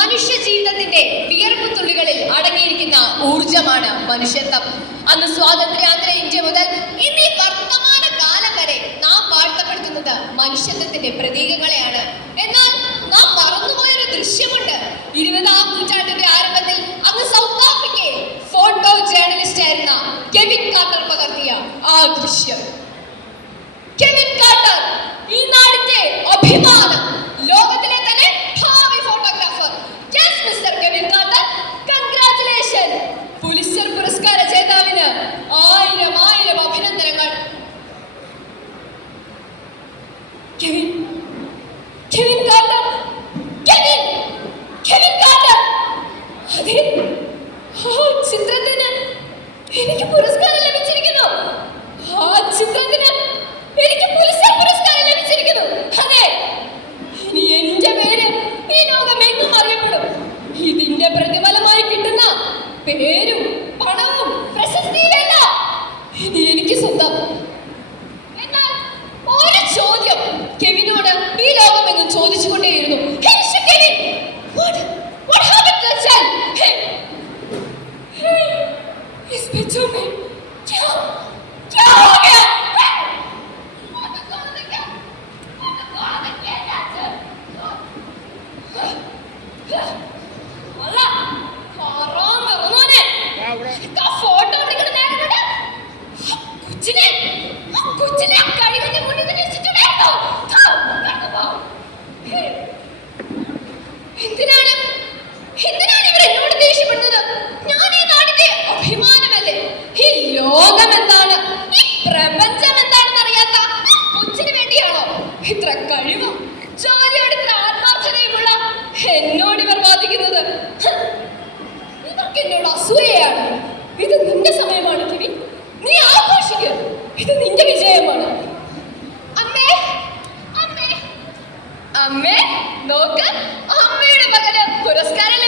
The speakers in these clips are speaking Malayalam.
മനുഷ്യ ജീവിതത്തിന്റെ വിയർപ്പുത്തുള്ളികളിൽ അടങ്ങിയിരിക്കുന്ന ഊർജമാണ് മനുഷ്യത്വം. അന്ന് സ്വാതന്ത്ര്യാന്തര ഇന്ത്യ മുതൽ ഇന്ന് വർത്തമാന കാലം വരെ നാം വാഴ്ത്തപ്പെടുത്തുന്നത് മനുഷ്യത്വത്തിന്റെ പ്രതീകങ്ങളെയാണ്. എന്നാൽ നാം മറന്നുപോയൊരു ദൃശ്യമുണ്ട്. ഇരുപതാം നൂറ്റാണ്ടിന്റെ ആരംഭത്തിൽ അന്ന് സൗത്ത് ആഫ്രിക്കയിൽ ഫോട്ടോ ജേർണലിസ്റ്റ് ആയിരുന്ന കെവിൻ കാർട്ടർ പകർത്തിയ ആ ദൃശ്യം. കെവിൻ കാർട്ടർ ഈ നാടിന്റെ അഭിമാനം. കെവിൻ കൊച്ചിനെ കൊച്ചിനെ ആ കഴിവിന്റെ മുന്നിൽ നിന്ന് രക്ഷിച്ചിട്ടുണ്ടായിരുന്നോ? ആ, കണ്ടോ? ഹേ. എന്തിനാണ് എന്തിനാണ് ഇവർ എന്നോട് ദേഷ്യപ്പെടുന്നത് ഞാൻ ഈ നാടിന്റെ അഭിമാനമല്ലേ ഈ ലോകം എന്താണ് ഈ പ്രപഞ്ചം എന്താണെന്ന് അറിയാത്ത ആ കൊച്ചിന് വേണ്ടിയാണോ ഇത്ര കഴിവും? ജോലിയോട് ഇത്ര ആത്മാർത്ഥതയുമുള്ള എന്നോട് ഇവർ വാദിക്കുന്നത്? എന്നോട് അസൂയയാണ്. ഇത് നിന്റെ സമയമാണ് കിവി നീ ആഘോഷിക്കും. ഇത് നിന്റെ വിജയമാണ്. അമ്മേ അമ്മേ. അമ്മേ നോക്ക്. അമ്മയുടെ മകന് പുരസ്കാരം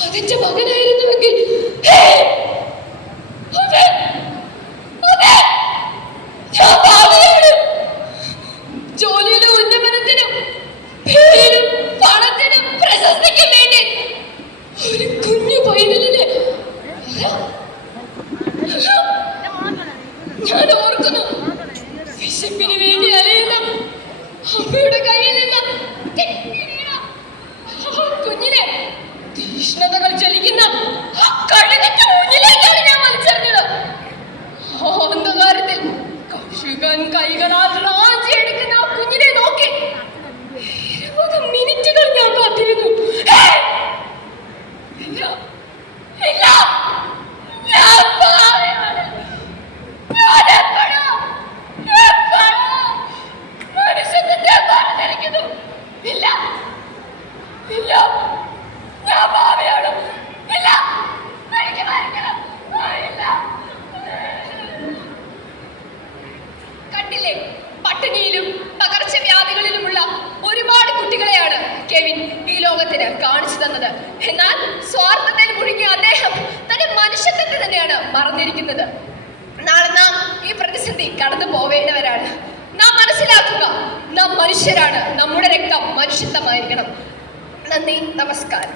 അതെന്റെ മകനായിരുന്നുവെങ്കിൽ. ജോലിയിലും ഉന്നമനത്തിനും പേരും പണത്തിനും പ്രശസ്തിക്കും വേണ്ടി ഒരു കുഞ്ഞു പൈതലിന് ഞാൻ ഓർക്കുന്നു വിശപ്പിന് വേണ്ടി പട്ടിണിയിലും പകർച്ചവ്യാധികളിലുമുള്ള ഒരുപാട് കുട്ടികളെയാണ് കെവിൻ ഈ ലോകത്തിന് കാണിച്ചു തന്നത്. എന്നാൽ സ്വാർത്ഥത്തിൽ മുഴുകിയ അദ്ദേഹം തന്റെ മനുഷ്യത്വത്തെ തന്നെയാണ് മറന്നിരിക്കുന്നത്. നാളെ നാം ഈ പ്രതിസന്ധി കടന്നു പോവേണ്ടവരാണ്. നാം മനസ്സിലാക്കുക നാം മനുഷ്യരാണ്. നമ്മുടെ രക്തം മനുഷ്യത്വമായിരിക്കണം. നന്ദി നമസ്കാരം.